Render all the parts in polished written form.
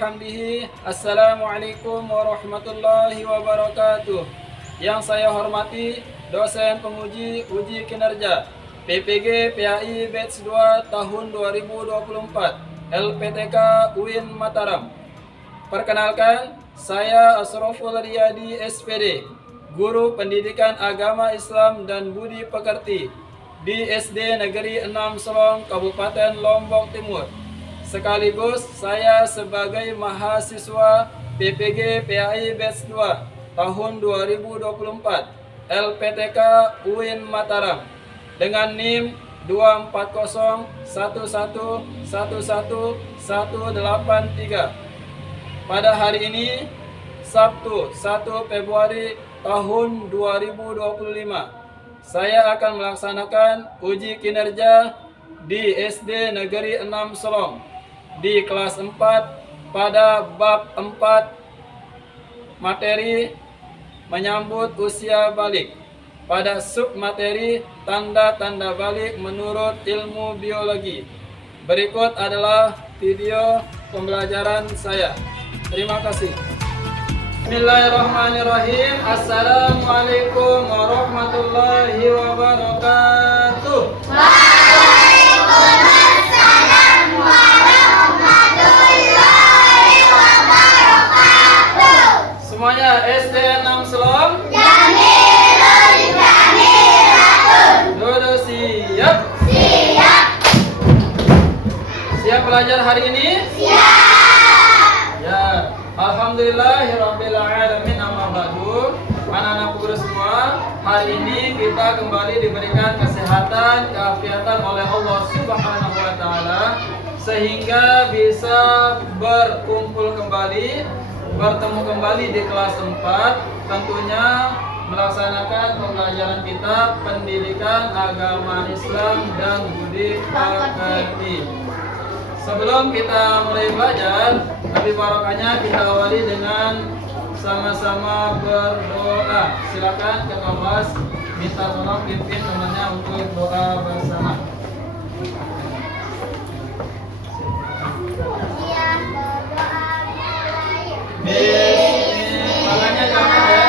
bihamdihi. Assalamualaikum warahmatullahi wabarakatuh. Yang saya hormati dosen penguji uji kinerja PPG PAI Batch 2 tahun 2024 LPTK UIN Mataram. Perkenalkan, saya Asroful Riyadi SPD, Guru Pendidikan Agama Islam dan Budi Pekerti di SD Negeri 6 Selong, Kabupaten Lombok Timur. Sekaligus saya sebagai mahasiswa PPG PAI Batch 2 tahun 2024 LPTK UIN Mataram dengan NIM 24011111183. Pada hari ini, Sabtu 1 Februari tahun 2025, saya akan melaksanakan uji kinerja di SD Negeri 6 Selong di kelas 4 pada bab 4 materi menyambut usia balik pada submateri tanda-tanda balik menurut ilmu biologi. Berikut adalah video pembelajaran saya. Terima kasih. Bismillahirrahmanirrahim. Assalamualaikum warahmatullahi wabarakatuh. Waalaikumsalam warahmatullahi wabarakatuh. Semuanya SD 6 Selong. Jamilun jamilatun. Duduk siap. Siap. Siap belajar hari ini? Siap. Ya, alhamdulillahirabbil alamin, amma ba'du. Anak-anak guru semua, hari ini kita kembali diberikan kesehatan, keafiatan oleh Allah Subhanahu wa taala sehingga bisa berkumpul kembali, bertemu kembali di kelas 4, tentunya melaksanakan pembelajaran kita pendidikan agama Islam dan budi pekerti. Sebelum kita mulai belajar, Nabi barokahnya kita awali dengan sama-sama berdoa. Silakan ke kelas, minta tolong pimpin temannya untuk doa bersama. Tangannya jangan ya.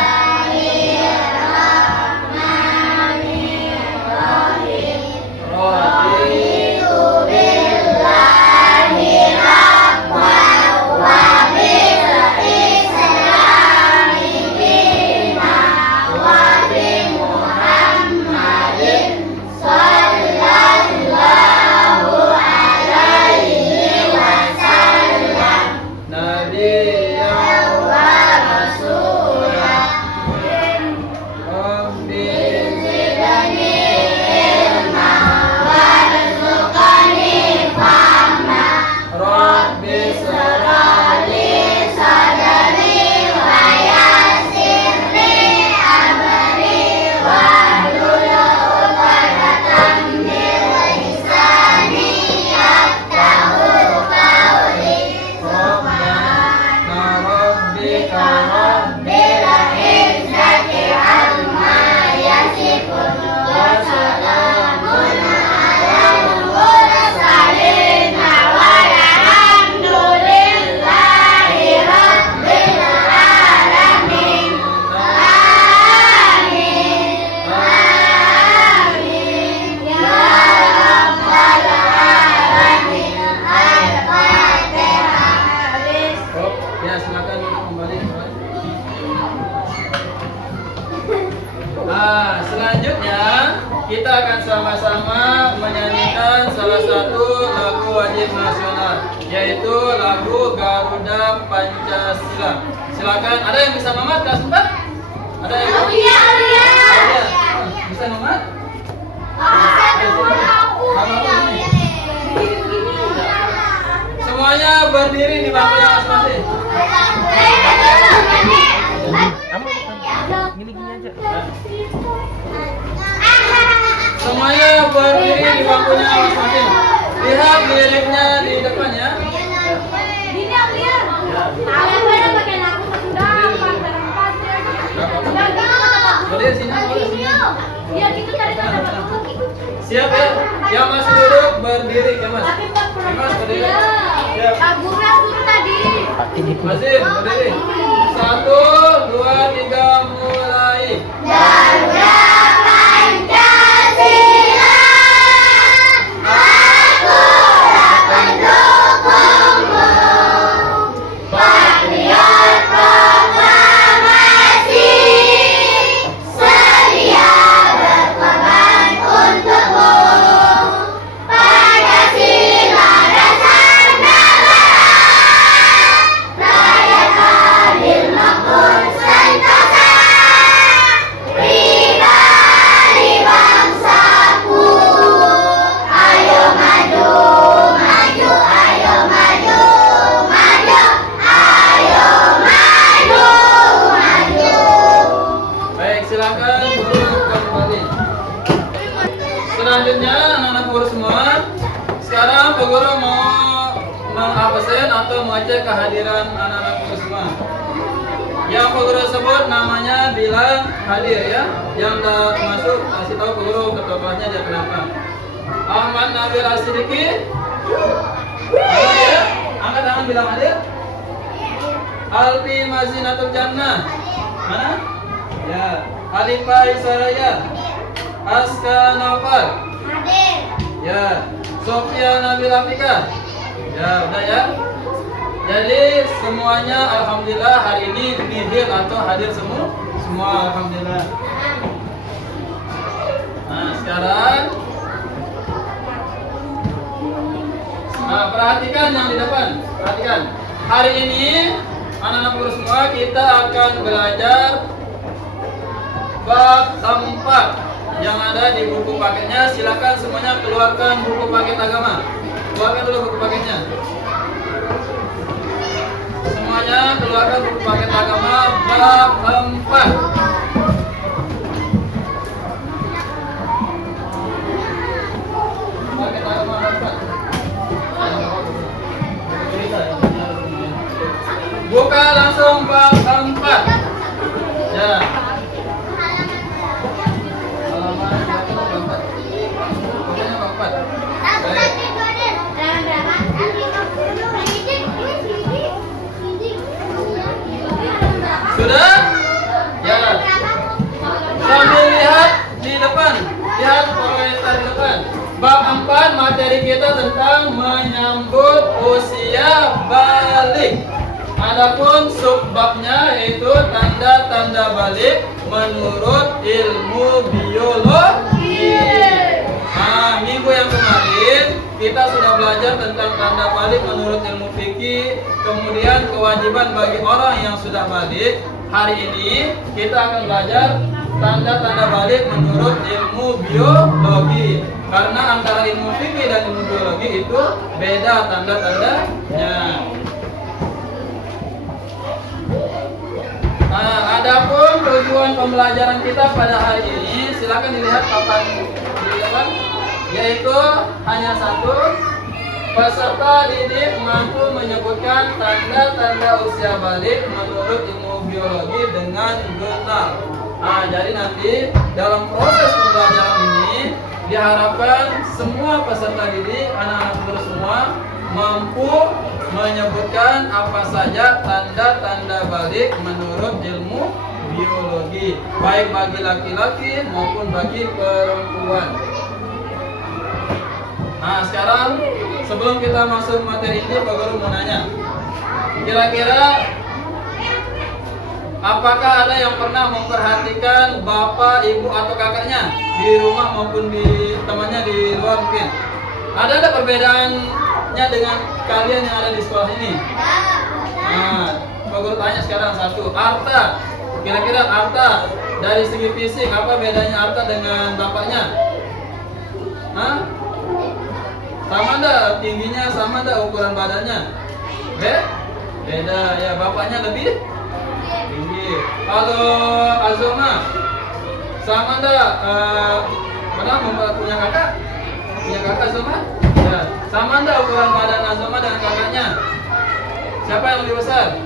Selanjutnya kita akan sama-sama menyanyikan salah satu lagu wajib nasional, yaitu lagu Garuda Pancasila. Silakan, ada yang bisa mamat kelas 4? Ada yang mau? Iya. Bisa mamat? Semuanya berdiri di bangkunya masing-masing. Semuanya berdiri di bangkunya masing-masing. Lihat liriknya di depannya. Berdiri sini. Siap ya? Yang masih duduk berdiri ya mas. Mas berdiri. Siap. Lagunya suruh tadi. Masih, berdiri. 1, 2, 3, mulai. Garuda Pancasila, aku mendukungmu. Patriot proklamasi, sedia berkorban untukmu. Pancasila dasar negara, rakyat adil makmur sentosa. Pribadi bangsaku, ayo maju, maju, ayo maju, maju, ayo maju, maju. Baik, silakan guru kembali. Selanjutnya anak-anak guru semua, sekarang Pak Guru mau mengabsen atau mengecek kehadiran anak-anak guru semua. Yang Pak Guru sebut namanya bilang hadir ya. Yang tak masuk kasih tahu Pak Guru ketua kelasnya dia kenapa. Ahmad Nabil Asidiki. Hadir. Angkat tangan bilang hadir. Alfi Mazinatul Jannah. Mana? Ya. Alifah Isaraya. Aska Naufal. Hadir. Ya. Sofia Nabila Fika. Ya, udah ya. Jadi semuanya alhamdulillah hari ini nihil atau hadir semua? Semua alhamdulillah. Nah, sekarang perhatikan yang di depan. Perhatikan. Hari ini anak-anak guru semua kita akan belajar bab 4 yang ada di buku paketnya. Silakan semuanya keluarkan buku paket agama. Keluarkan dulu buku paketnya. Semuanya keluarkan buku paket agama bab 4. Paket agama bab 4. Buka langsung bab 4. Ya. Halaman bab 4. Bukanya bab 4. Baik. Sudah? Ya. Sambil lihat di depan, lihat proyektor di depan. Bab 4 materi kita tentang menyambut usia balik. Adapun subbabnya yaitu tanda-tanda balik menurut ilmu biologi. Nah, minggu yang kemarin kita sudah belajar tentang tanda balik menurut ilmu fikih, kemudian kewajiban bagi orang yang sudah balik. Hari ini kita akan belajar tanda-tanda balik menurut ilmu biologi. Karena antara ilmu fikih dan ilmu biologi itu beda tanda-tandanya. Nah, adapun tujuan pembelajaran kita pada hari ini, silakan dilihat papan di depan, yaitu hanya satu. Peserta didik mampu menyebutkan tanda-tanda usia balik menurut ilmu biologi dengan benar. Nah, jadi nanti dalam proses pembelajaran ini diharapkan semua peserta didik, anak-anak guru semua mampu menyebutkan apa saja tanda-tanda balik menurut ilmu biologi, baik bagi laki-laki maupun bagi perempuan. Nah, sekarang sebelum kita masuk materi ini, Pak Guru mau nanya, kira-kira apakah ada yang pernah memperhatikan bapak, ibu atau kakaknya di rumah maupun di temannya di luar mungkin? Ada perbedaannya dengan kalian yang ada di sekolah ini? Nah, Pak Guru tanya sekarang satu. Arta, kira-kira Arta dari segi fisik apa bedanya Arta dengan bapaknya? Hah? Sama enggak tingginya, sama enggak ukuran badannya? Beda ya, bapaknya lebih tinggi. Kalau Azoma sama enggak pernah punya kakak? Punya kakak Azoma? Ya. Sama enggak ukuran badan Azoma dengan kakaknya? Siapa yang lebih besar?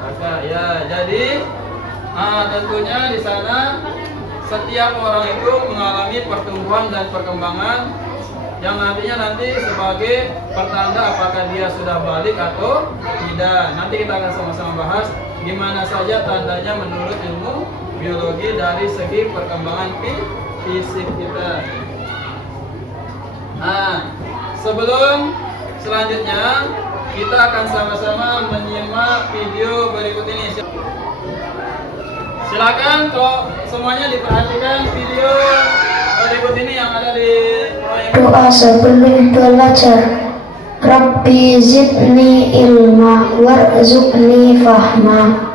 Kakak. Ya, jadi tentunya di sana setiap orang itu mengalami pertumbuhan dan perkembangan yang nanti sebagai pertanda apakah dia sudah balik atau tidak. Nanti kita akan sama-sama bahas gimana saja tandanya menurut ilmu biologi dari segi perkembangan fisik kita. Nah, sebelum selanjutnya kita akan sama-sama menyimak video berikut ini. Silakan kalau semuanya diperhatikan video berikut ini yang ada di Doa sebelum belajar. Rabbi zidni ilma warzuqni fahma.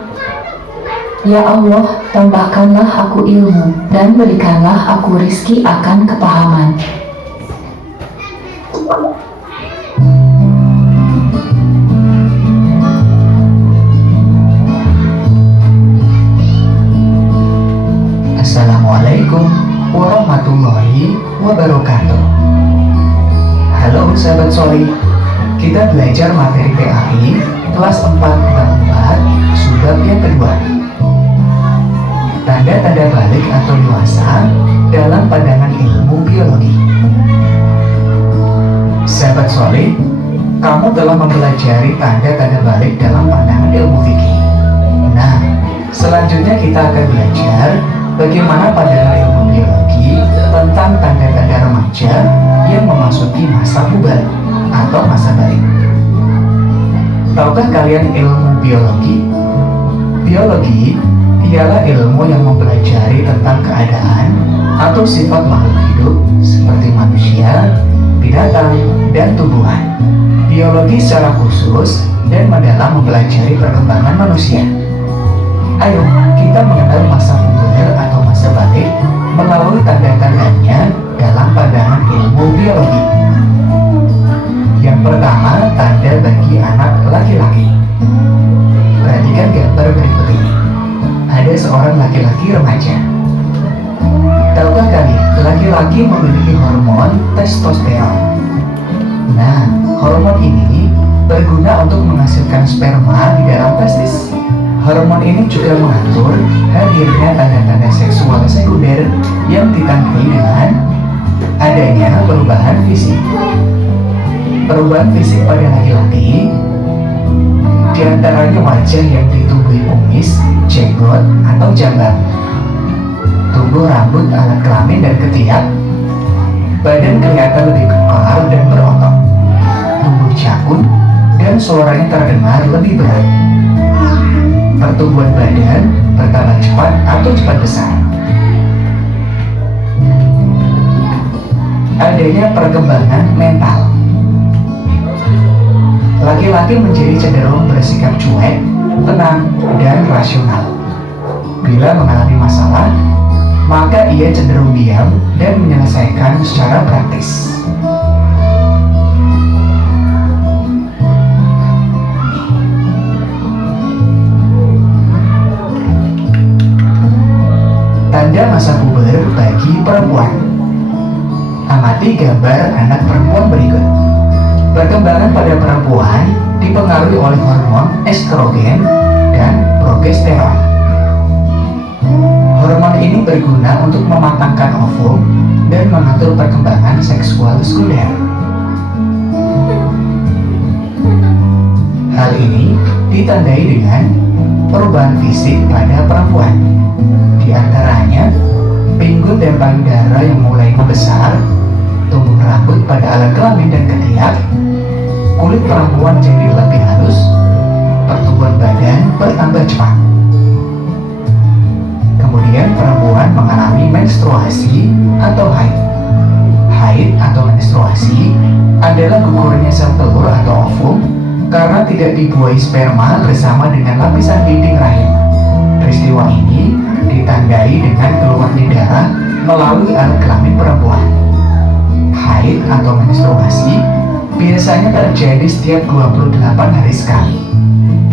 Ya Allah, tambahkanlah aku ilmu dan berikanlah aku rizki akan kepahaman. Assalamualaikum warahmatullahi wabarakatuh. Halo sahabat solih, kita belajar materi PAI kelas 464 subbab yang kedua. Tanda-tanda balik atau dewasa dalam pandangan ilmu biologi. Sahabat solih, kamu telah mempelajari tanda-tanda balik dalam pandangan ilmu fikih. Nah, selanjutnya kita akan belajar bagaimana pandangan ilmu biologi tentang tanda-tanda remaja yang memasuki masa puber atau masa balik. Tahukah kalian ilmu biologi? Biologi ialah ilmu yang mempelajari tentang keadaan atau sifat makhluk hidup seperti manusia, binatang, dan tumbuhan. Biologi secara khusus dan mendalam mempelajari perkembangan manusia. Ayo, kita mengenal masa puber atau masa balik melalui tanda-tandanya dalam pandangan ilmu biologi. Yang pertama, tanda bagi anak laki-laki. Perhatikan gambar berikut ini. Ada seorang laki-laki remaja. Tahukah kalian, laki-laki memiliki hormon testosteron. Nah, hormon ini berguna untuk menghasilkan sperma di dalam testis. Hormon ini juga mengatur hadirnya tanda-tanda seksual sekunder yang ditandai dengan adanya perubahan fisik. Perubahan fisik pada laki-laki diantaranya wajah yang ditumbuhi kumis, jenggot, atau jambang, tumbuh rambut alat kelamin dan ketiak, badan kelihatan lebih kekar dan berotot, tumbuh jakun, dan suaranya terdengar lebih berat. Pertumbuhan badan bertambah cepat atau cepat besar. Adanya perkembangan mental. Laki-laki menjadi cenderung bersikap cuek, tenang, dan rasional. Bila mengalami masalah, maka ia cenderung diam dan menyelesaikan secara praktis. Tanda masa puber bagi perempuan. Amati gambar anak perempuan berikut. Perkembangan pada perempuan dipengaruhi oleh hormon estrogen dan progesteron. Hormon ini berguna untuk mematangkan ovum dan mengatur perkembangan seksual sekunder. Hal ini ditandai dengan perubahan fisik pada perempuan. Di antaranya, pinggul dan payudara yang mulai membesar, tumbuh rambut pada alat kelamin dan ketiak, kulit perempuan jadi lebih halus, pertumbuhan badan bertambah cepat. Kemudian perempuan mengalami menstruasi atau haid. Haid atau menstruasi adalah gugurnya sel telur atau ovum karena tidak dibuahi sperma bersama dengan lapisan dinding rahim. Peristiwa ini ditandai dengan keluarnya darah melalui alat kelamin perempuan. Haid atau menstruasi biasanya terjadi setiap 28 hari sekali.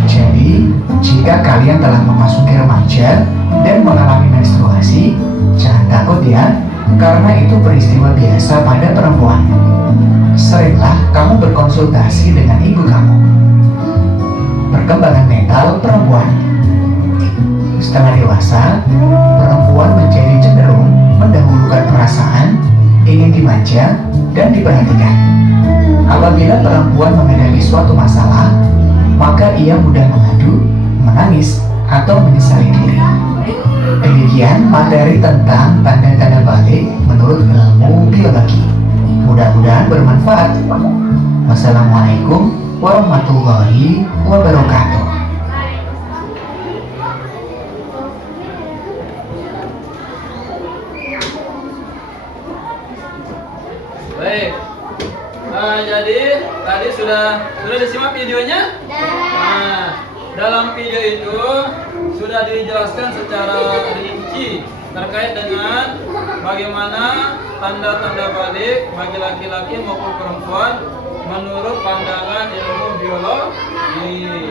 Jadi, jika kalian telah memasuki remaja dan mengalami menstruasi, jangan takut ya, karena itu peristiwa biasa pada perempuan. Seringlah kamu berkonsultasi dengan ibu kamu. Perkembangan mental perempuan. Setelah dewasa, perempuan menjadi cenderung mendahulukan perasaan, ingin dimanja dan diperhatikan. Apabila perempuan menghadapi suatu masalah, maka ia mudah mengadu, menangis, atau menyesali diri. Demikian materi tentang tanda-tanda balik menurut ilmu biologi. Mudah-mudahan bermanfaat. Wassalamualaikum warahmatullahi wabarakatuh. Baik. Jadi tadi sudah disimak videonya? Nah, dalam video itu sudah dijelaskan secara rinci terkait dengan bagaimana tanda-tanda balik bagi laki-laki maupun perempuan menurut pandangan ilmu biologi.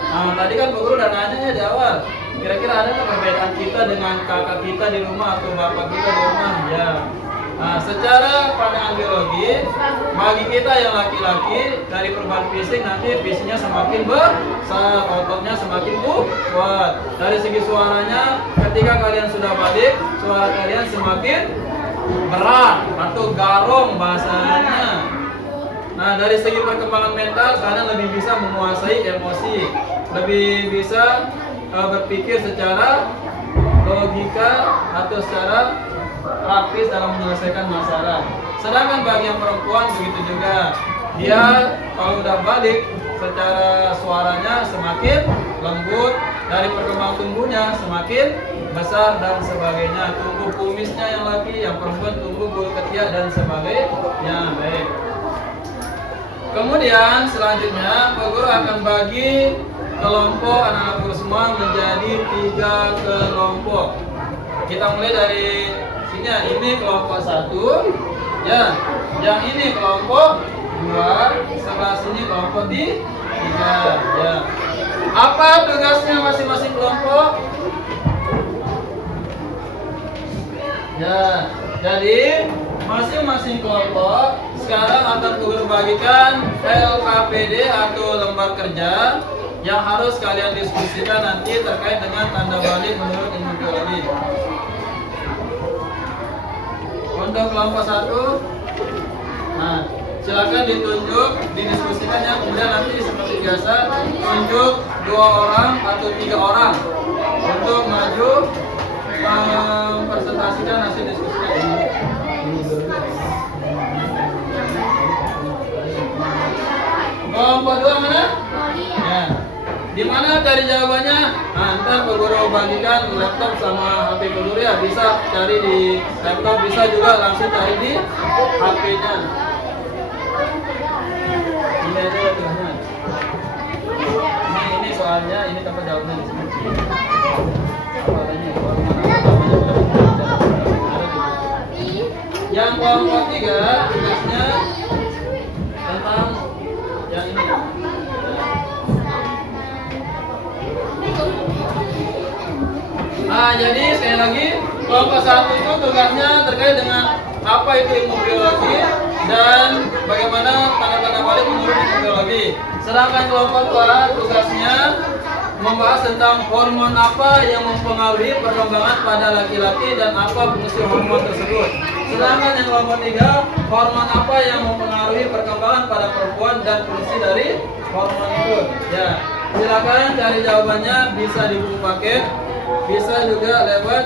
Nah, tadi kan Bu Guru udah nanya ya di awal, kira-kira ada nggak perbedaan kita dengan kakak kita di rumah atau bapak kita di rumah? Ya. Nah, secara pandangan biologi, bagi kita yang laki-laki dari perubahan fisik nanti fisiknya semakin besar, ototnya semakin kuat. Dari segi suaranya, ketika kalian sudah balik, suara kalian semakin berat atau garong bahasanya. Nah, dari segi perkembangan mental, kalian lebih bisa menguasai emosi, lebih bisa berpikir secara logika atau secara praktis dalam menyelesaikan masalah. Sedangkan bagi yang perempuan begitu juga, dia kalau udah balik secara suaranya semakin lembut, dari perkembangan tubuhnya semakin besar dan sebagainya. Tumbuh kumisnya yang laki, yang perempuan tumbuh bulu ketiak dan sebagainya. Baik. Kemudian selanjutnya Pak Guru akan bagi kelompok anak-anak guru semua menjadi 3 kelompok. Kita mulai dari sini. Ini kelompok 1, ya. Yang ini kelompok 2, sebelah sini kelompok 3, ya. Apa tugasnya masing-masing kelompok? Ya, jadi masing-masing kelompok sekarang akan Guru bagikan LKPD atau lembar kerja yang harus kalian diskusikan nanti terkait dengan tanda balik menurut ilmu biologi. Untuk kelompok 1, nah silakan ditunjuk, didiskusikan ya. Kemudian nanti seperti biasa tunjuk 2 orang atau 3 orang untuk maju mempresentasikan hasil diskusinya. Kelompok 2 mana? Ya. Di mana cari jawabannya? Nah, ntar Pak Guru bagikan laptop sama HP Pak Guru ya. Bisa cari di laptop, bisa juga langsung cari di HP-nya. Ini aja ya teman-teman. Ini soalnya, ini tempat jawabnya di sini. Apa adanya? Yang kelompok 3 tugasnya tentang yang ini. Nah, jadi sekali lagi kelompok 1 itu tugasnya terkait dengan apa itu ilmu biologi dan bagaimana tanda-tanda balik menurut ilmu biologi. Sedangkan kelompok 2 tugasnya membahas tentang hormon apa yang mempengaruhi perkembangan pada laki-laki dan apa fungsi hormon tersebut. Sedangkan yang kelompok 3, hormon apa yang mempengaruhi perkembangan pada perempuan dan fungsi dari hormon itu. Ya, silakan cari jawabannya, bisa di buku paket, bisa juga lewat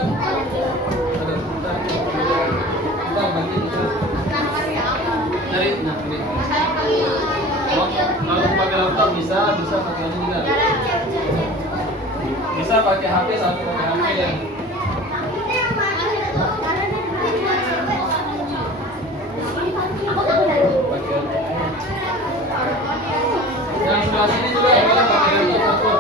kalau pakai laptop bisa pakai ini juga. Bisa pakai HP, satu pakai HP ya. Yang sebelah sini juga boleh pakai laptop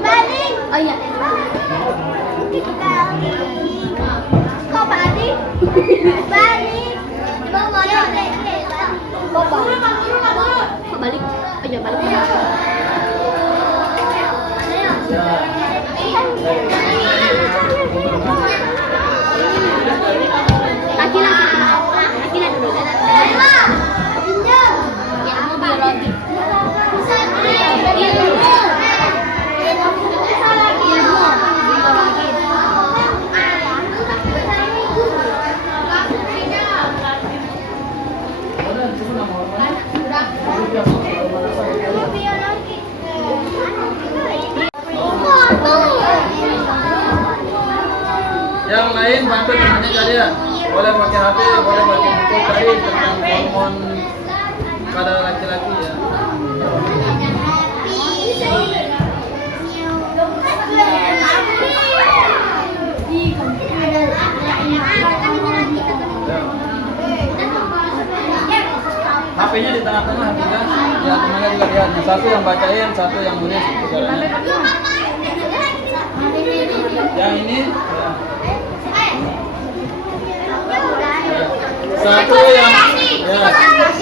Baling. Oh iya. Kok balik? Balik. Kok balik? Oh iya balik. bantu temannya cari ya. Boleh pakai HP, boleh pakai buku cari tentang hormon pada laki-laki ya. HP-nya di tengah-tengah juga. Ya, temannya juga lihat. Yang satu yang bacain, satu yang nulis. Yang ini ya.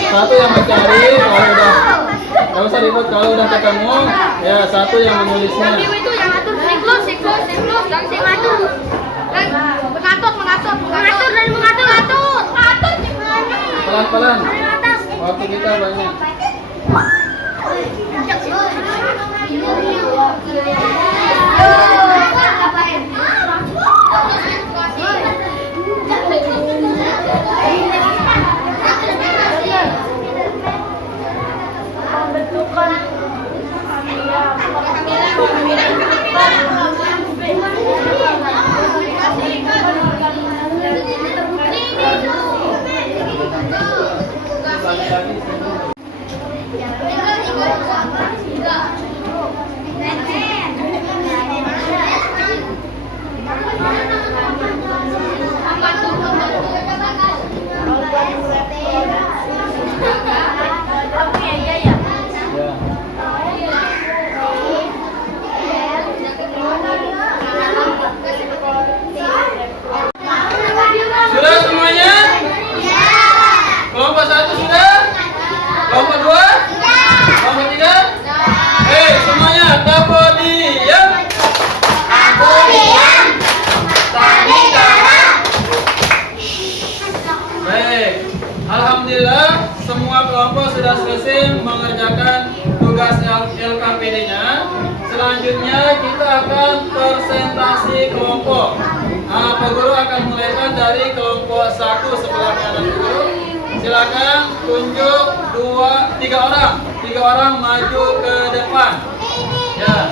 Satu yang mencari, kalau udah nggak usah ribut, kalau udah ketemu ya satu yang menulisnya. Itu yang atur siklus dan sing ngatur. Mengatur dan mengatur. Pelan-pelan. Waktu kita banyak. Sudah semuanya? Kelompok 1 sudah? Kelompok 2? Kelompok 3? Semuanya dapat diam. Baik, alhamdulillah semua kelompok sudah selesai mengerjakan tugas LKPD-nya. Selanjutnya kita akan presentasi kelompok. Pak Guru akan mulaikan dari kelompok 1 sebelah kanan dulu. Silakan tunjuk 3 orang maju ke depan. Ya.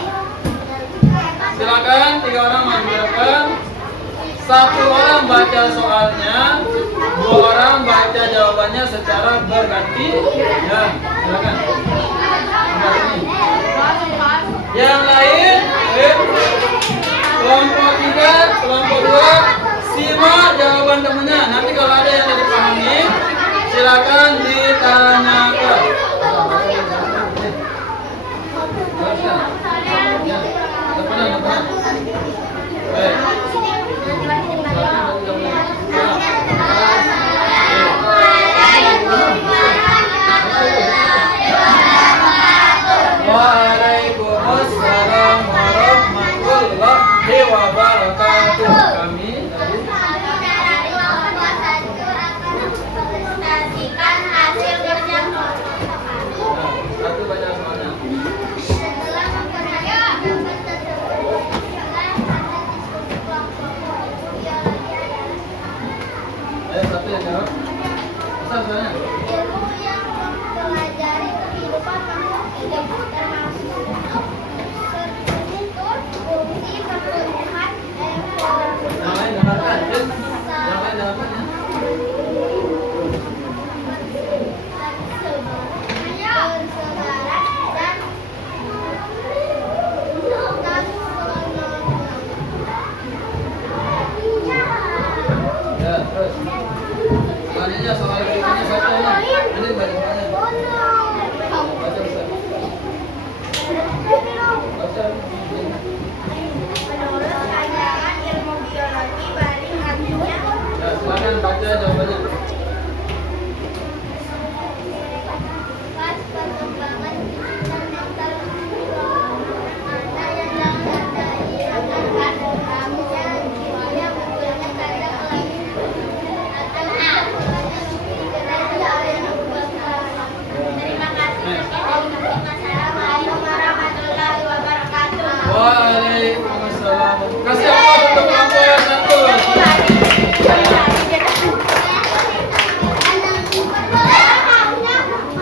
Silakan 3 orang maju ke depan. 1 orang baca soalnya, 2 orang baca jawabannya secara berganti. Ya, silakan. Yang lain, kelompok 3, kelompok 2, simak jawaban temennya. Nanti kalau ada yang tidak dipahami, silakan ditanyakan. Ya, depan. Baik. Waalaikumsalam warahmatullahi wabarakatuh. Kami satu baca soalnya. Ayo satu yang jawab. Asal soalnya. Ilmu yang mempelajari kehidupan makhluk hidup termasuk fungsi pertumbuhan Yang lain dengarkan, Jun. Yang lain dengarkan ya. Ya, terus. Selanjutnya soal berikutnya satu ya. Ini baca soalnya. Baca Ustaz. Baca. Menurut ajaran ilmu biologi baling artinya Ya, silakan baca jawabannya. pas perkembangan fundamental ada yang dapat dirasakan kamunya jiwanya munculnya karena terima kasih. Assalamualaikum warahmatullahi wabarakatuh. Waalaikumsalam. Kasih aplaus untuk kelompok yang satu.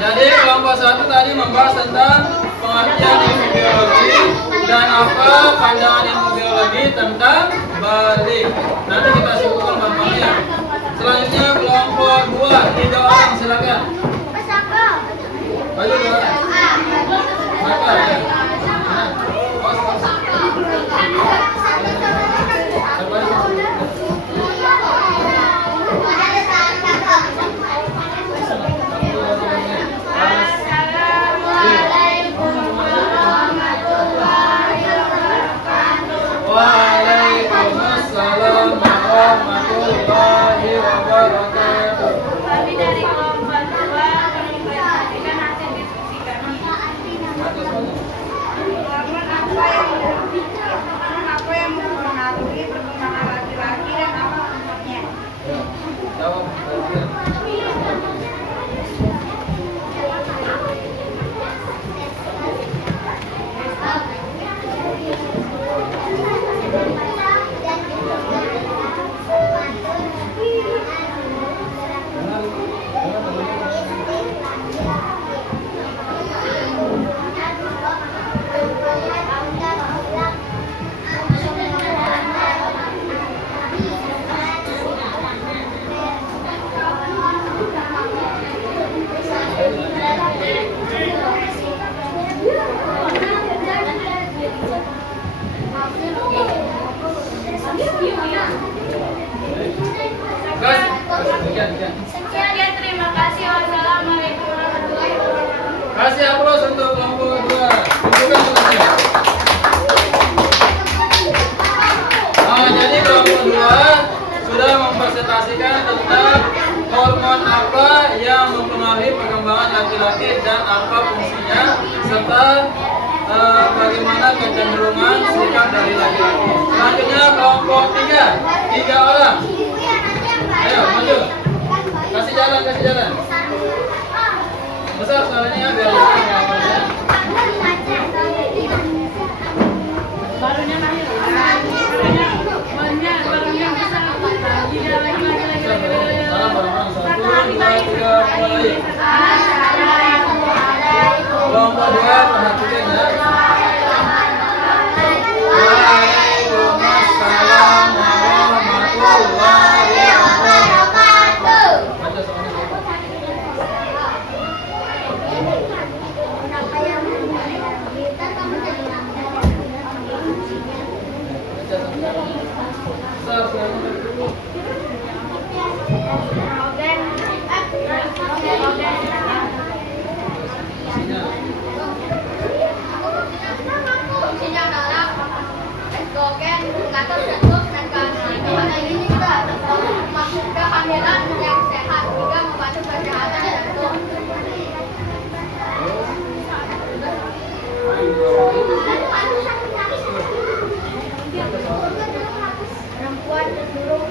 Jadi kelompok 1 tadi membahas tentang pengertian ilmu biologi dan apa pandangan ilmu biologi tentang balik. Nanti kita sebutkan gampangnya. Selanjutnya kelompok 2, 3 orang silakan. Baju 2. Siapa ya? Waalaikumsalam warahmatullahi wabarakatuh. Kami dari kelompok 2 menginformasikan hasil diskusi kami. Hormon apa yang mempengaruhi perkembangan laki-laki dan apa penyebabnya? Jawab. Sekian, terima kasih. Wassalamualaikum warahmatullahi wabarakatuh. Kasih aplaus untuk kelompok 2. Tunjukkan tugasnya. Jadi kelompok 2 sudah mempresentasikan tentang hormon apa yang mempengaruhi perkembangan laki-laki dan apa fungsinya, serta bagaimana kecenderungan sikap dari laki-laki. Selanjutnya kelompok 3 orang. Ayo maju. Kasih jalan. Besar suaranya biar bisa ngawalnya. Barunya mahir. Barunya bisa. Lagi. Salam bareng-bareng. 1, 2, 3, mulai. Kelompok 2 perhatikan ya. Waalaikumsalam warahmatullahi wabarakatuh. Baca soalnya. Besar suaranya dulu. Fungsinya adalah estrogen, mengatur jantung dan kehamilan. Pada ini juga maksud kehamilan yang sehat juga membantu kesehatan jantung. Perempuan disuruh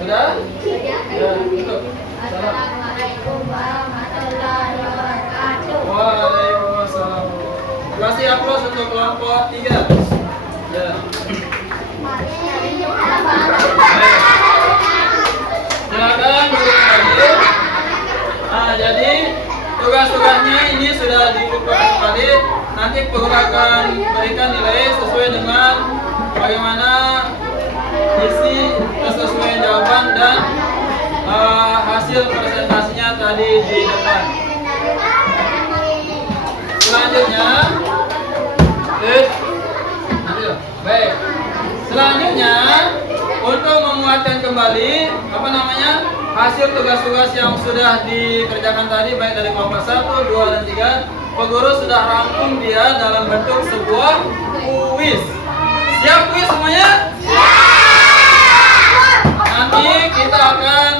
Sudah? Ya, tutup. Salam. Assalamualaikum warahmatullahi wabarakatuh. Waalaikumsalam. Kasih aplaus untuk kelompok 3. Ya. Silakan duduk kembali. Nah, jadi tugas-tugasnya ini sudah dibukukan kembali. Nanti guru akan berikan nilai sesuai dengan bagaimana isi kesesuaian jawaban dan hasil presentasinya tadi di depan. Selanjutnya, baik. Selanjutnya, untuk menguatkan kembali hasil tugas-tugas yang sudah dikerjakan tadi baik dari kelompok 1, 2, dan 3, Pak Guru sudah rangkum dia dalam bentuk sebuah kuis. Siap kuis semuanya? Nanti kita akan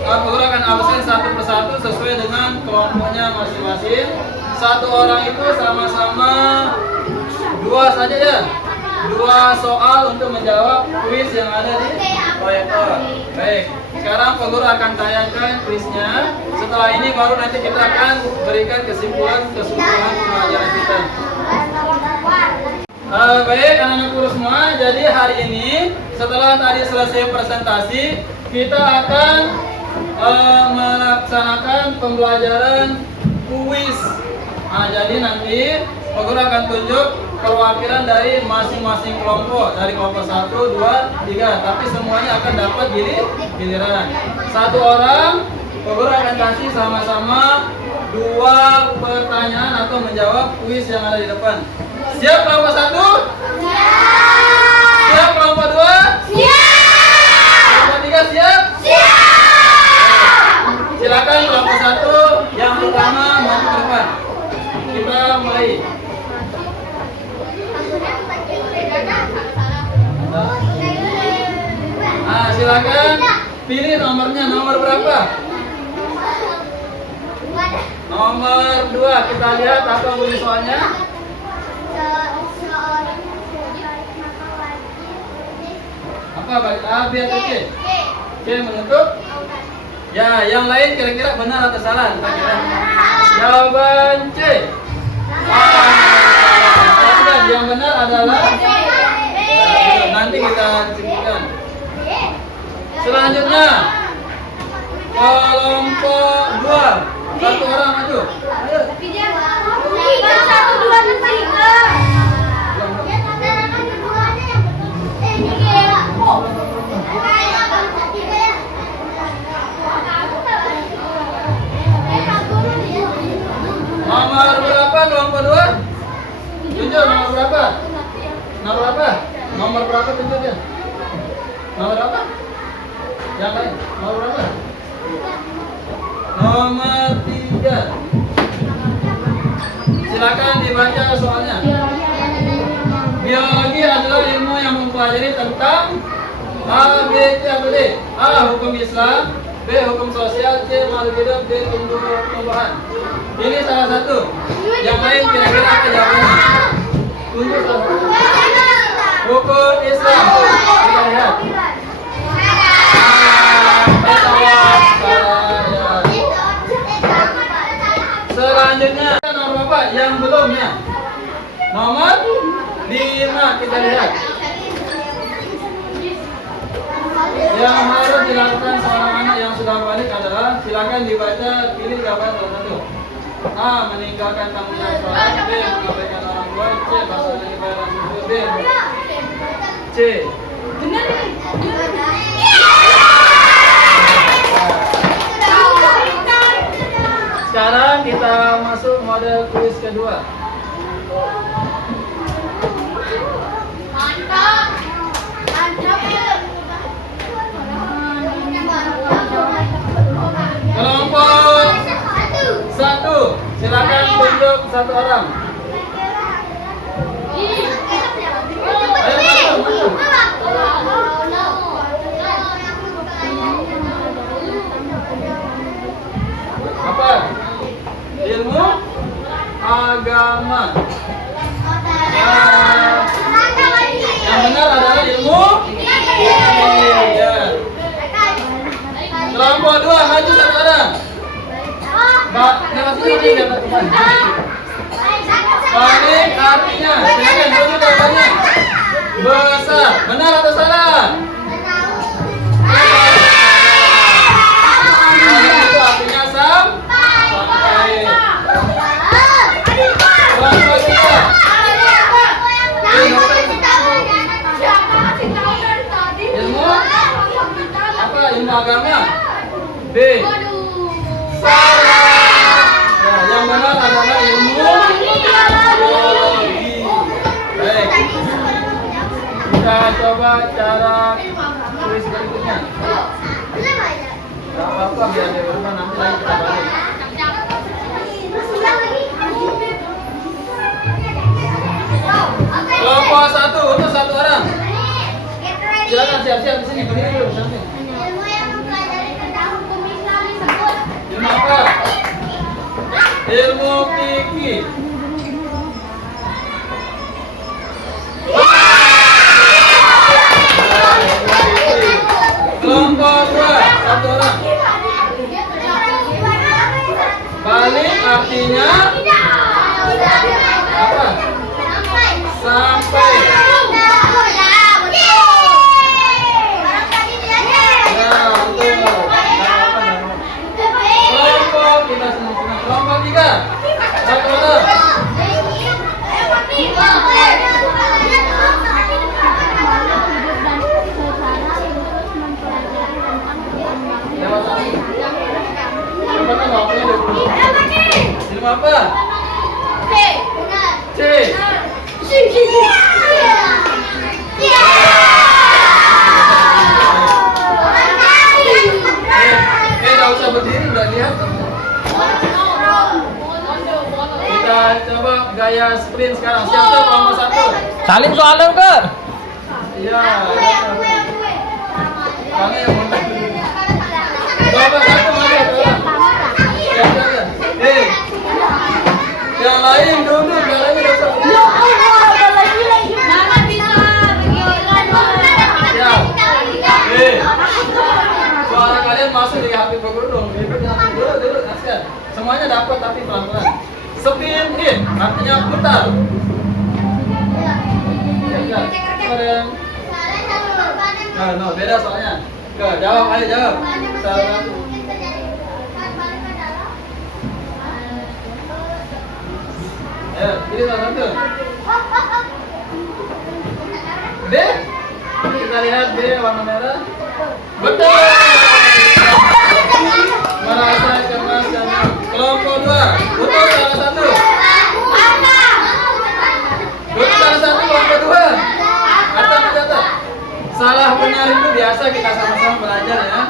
Pak Guru akan absen satu persatu sesuai dengan kelompoknya masing-masing. Satu orang itu sama-sama 2 saja ya. 2 soal untuk menjawab kuis yang ada di proyektor. Baik. Sekarang Pak Guru akan tayangkan kuisnya. Setelah ini baru nanti kita akan berikan kesimpulan keseluruhan pelajaran kita. Baik anak-anak guru semua, jadi hari ini setelah tadi selesai presentasi, kita akan melaksanakan pembelajaran kuis. Jadi nanti Pak Guru akan tunjuk perwakilan dari masing-masing kelompok, dari kelompok 1, 2, 3, tapi semuanya akan dapat giliran. Satu orang Pak Guru akan kasih sama-sama 2 pertanyaan atau menjawab kuis yang ada di depan. Siap kelompok 1? Siap kelompok 2? Kelompok 3 siap? Silakan kelompok 1 yang pertama maju ke depan. Kita mulai. Silakan pilih nomornya, nomor berapa? Nomor 2. Kita lihat apa bunyi soalnya. Apa bagi A, B atau C? C menutup. Ya, yang lain kira-kira benar atau salah? Kita kira. Jawaban C. Yang benar adalah nanti kita simpulkan. Selanjutnya kelompok 2. Satu orang maju. Ayo. Nomor berapa kelompok 2? Tunjuk nomor berapa? Nomor berapa? Nomor berapa tunjuknya? Nomor berapa? Yang lain, nomor berapa? Nomor 3. Silakan dibaca soalnya. Biologi adalah ilmu yang mempelajari tentang A, B, C atau D. A. Hukum Islam, B. Hukum sosial, C. Makhluk hidup, D. Tumbuhan. Ini salah satu. Yang lain kira-kira apa jawabannya? Tunjuk salah satu. Hukum Islam. Kita lihat. Selanjutnya nomor berapa? Yang belumnya. Nomor 5 kita lihat. Yang harus dilakukan seorang anak yang sudah balik adalah silakan dibaca, pilih jawaban salah satu. A. Meninggalkan tanggung jawab sekolah. B. Mengabaikan orang tua. C. Bahasa ibadah susu. D. C. Sekarang kita masuk model kuis kedua. Kelompok 1, silakan tunjuk satu orang. Ayo masuk. Apa? Ilmu agama. Yang benar adalah ilmu. Ya. Kelompok 2 maju satu orang. Balik artinya, silakan tunjuk jawabannya. Besar, benar atau salah? Itu artinya sampai. Kelompok 3. Ilmu apa? Ilmu agama. B. Salah. Ya, yang benar adalah ilmu biologi. Baik. Kita coba cara tulis berikutnya. Gak apa-apa biar dia berubah, nanti lagi kita balik. Kelompok 1 untuk satu orang. Silakan siap-siap di sini, berdiri dulu samping. Ilmu apa? Ilmu fikih. Kelompok 2. satu orang. Balik artinya apa? Sampai. Kelompok kita senang-senang. Kelompok 3. Satu orang. Lewat satu. Lewat kan waktunya 20. Film apa? C. Gak usah berdiri, udah lihat. Kita coba gaya sprint sekarang. Siapa kelompok 1? Salim soalnya ke? Iya. Kamu yang mundur. Kelompok 1 mana? Yang lain duduk, yang lain udah usah berdiri. Suara kalian masuk di HP bergerung. Duduk, kasihan. Semuanya dapat tapi pelan-pelan. Spin in artinya putar. No, beda soalnya. Jawab, ayo jawab. Salah satu. Pilih salah satu. B. Kita lihat B warna merah. Betul. Merasa cemas dan kelompok 2. Betul salah satu. Betul salah satu kelompok 2. Catat. Salah benar itu biasa kita sama-sama belajar ya.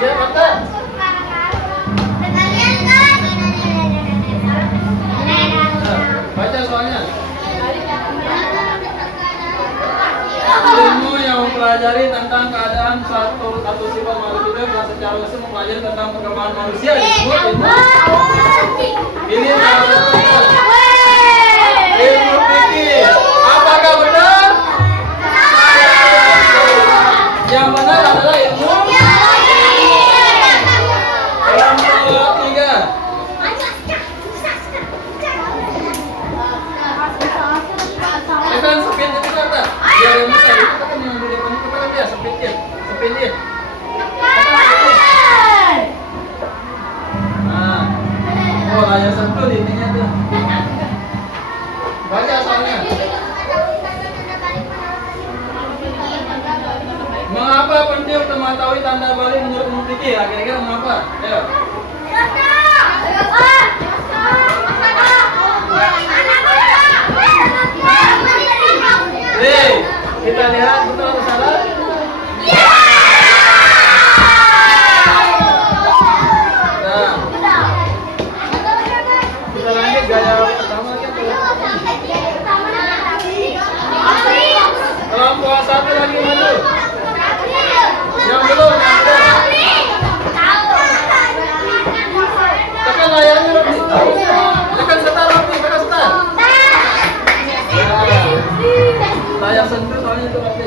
Siap kata. Baca soalnya. Ilmu yang mempelajari tentang keadaan satu atau sifat makhluk hidup dan secara umum mempelajari tentang perkembangan manusia disebut ilmu. Ini salah satu. Ilmu fikih. Apakah benar? Yang benar adalah ilmu. Kelompok 3. Kan sepin itu kata. Biar yang besar itu kan yang di depan itu kan dia sepin. Nah. Oh, layar satu di ininya tuh. Baca soalnya. Mengapa penting untuk mengetahui tanda balik menurut ilmu fikih? Kira-kira mengapa? Ayo. Kita lihat betul atau salah? Nah, kita lanjut gaya pertama lagi. Kelompok 1 lagi maju. Yang belum. Tekan layarnya lebih. Tekan setar lebih. Tekan setar. Layar sentuh soalnya itu pasti.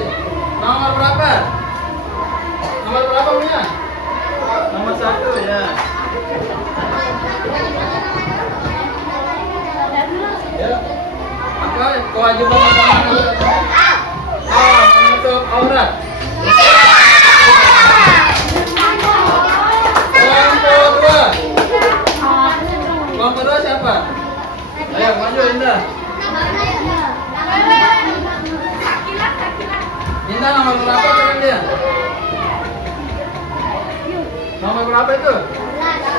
Nomor berapa? Nomor berapa punya? Nomor 1 ya. Ya. Apa kewajiban pertama? Menutup aurat. Kelompok 2. Kelompok 2 siapa? Ayo maju Indah. Indah nomor berapa teman dia? Nomor berapa itu?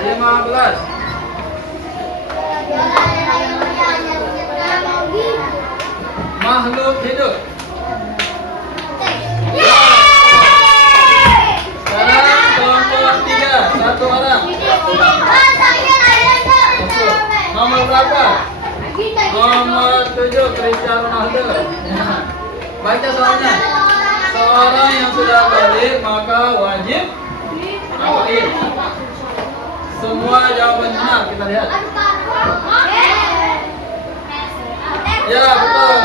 15. Makhluk hidup. Sekarang kelompok 3, 1 orang. Nomor berapa? Nomor 7, Cristiano Ronaldo. Baca soalnya. Seorang yang sudah balik maka wajib ngapain? Semua jawaban benar, kita lihat. Ya, betul.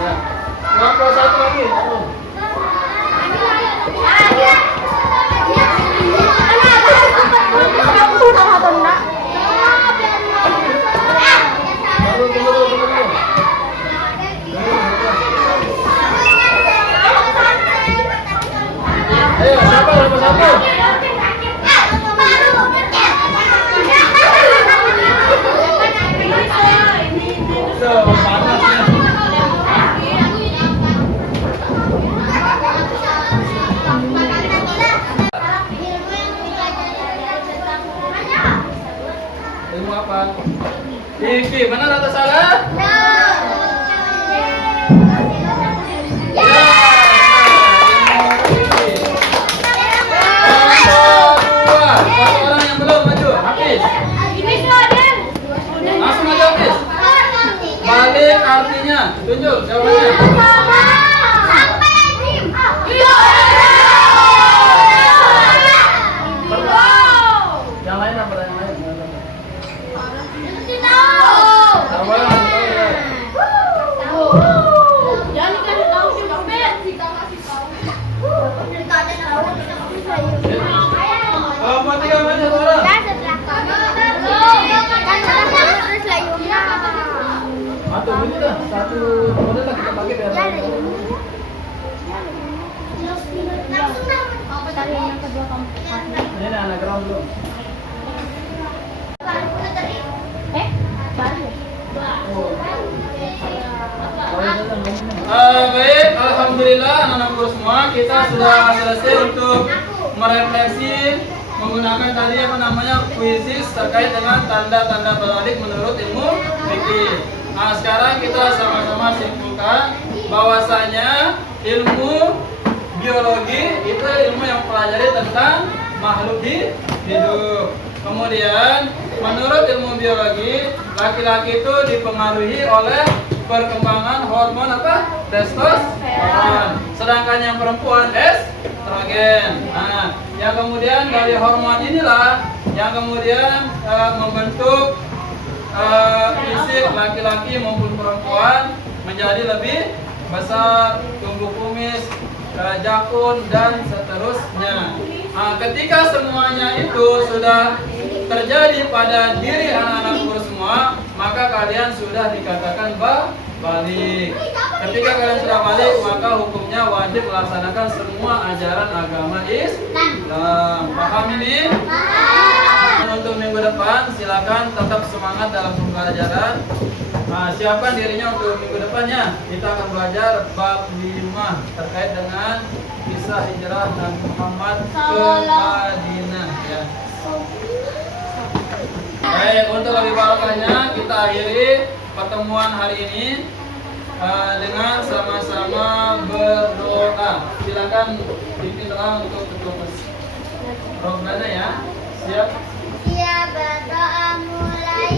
Ya. Kelompok satu lagi. Tunggu. Ayo, siapa nomor satu? So, panasnya. Ilmu apa? Fikih, benar atau salah? Satu orang yang belum maju, Hafiz. Langsung aja Hafiz. Balik artinya, tunjuk jawabannya. Yang lain apa? Yang lain? Apa tiga mana satu orang? Atau ini dah satu model lah kita pakai biar. Ini dah anak ground dulu. Baik, alhamdulillah anak-anakku semua kita sudah selesai untuk merefleksi menggunakan tadi apa namanya kuisis terkait dengan tanda-tanda berbalik menurut ilmu fikih. Nah, sekarang kita sama-sama simpulkan bahwasanya ilmu biologi itu ilmu yang pelajari tentang makhluk hidup. Kemudian menurut ilmu biologi, laki-laki itu dipengaruhi oleh perkembangan hormon apa? Testosteron. Sedangkan yang perempuan estrogen. Nah, yang kemudian dari hormon inilah yang kemudian membentuk fisik laki-laki maupun perempuan menjadi lebih besar, tumbuh kumis, jakun dan seterusnya. Nah, ketika semuanya itu sudah terjadi pada diri anak-anakku semua, maka kalian sudah dikatakan balik. Ketika kalian sudah balik, maka hukumnya wajib melaksanakan semua ajaran agama Islam. Paham ini? Untuk minggu depan silakan tetap semangat dalam pembelajaran. Nah, siapkan dirinya untuk minggu depannya. Kita akan belajar bab 5 terkait dengan kisah hijrah Nabi Muhammad ke Madinah ya. Baik, untuk lebih barokahnya kita akhiri pertemuan hari ini dengan sama-sama berdoa. Silakan pimpin doa untuk ketua Robbana ya. Siap? Siap, berdoa mulai.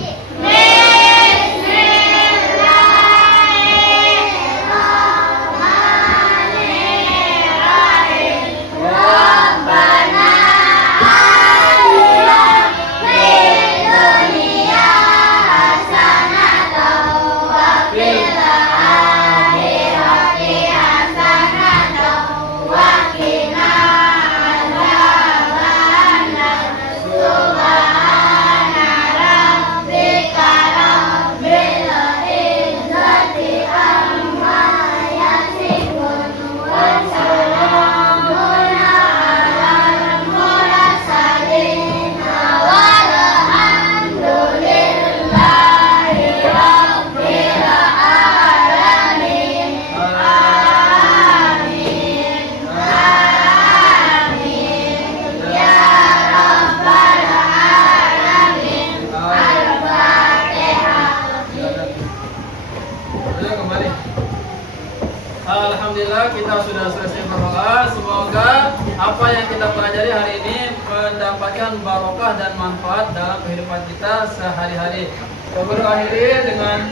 Alhamdulillah kita sudah selesai berdoa. Semoga apa yang kita pelajari hari ini mendapatkan barokah dan manfaat dalam kehidupan kita sehari-hari. Kita berakhiri dengan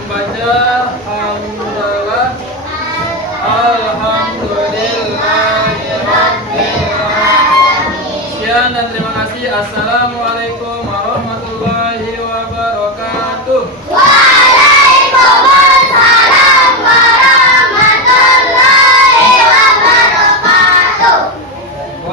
membaca Alhamdulillah. Alhamdulillahirabbil alamin. Sekian dan terima kasih. Assalamualaikum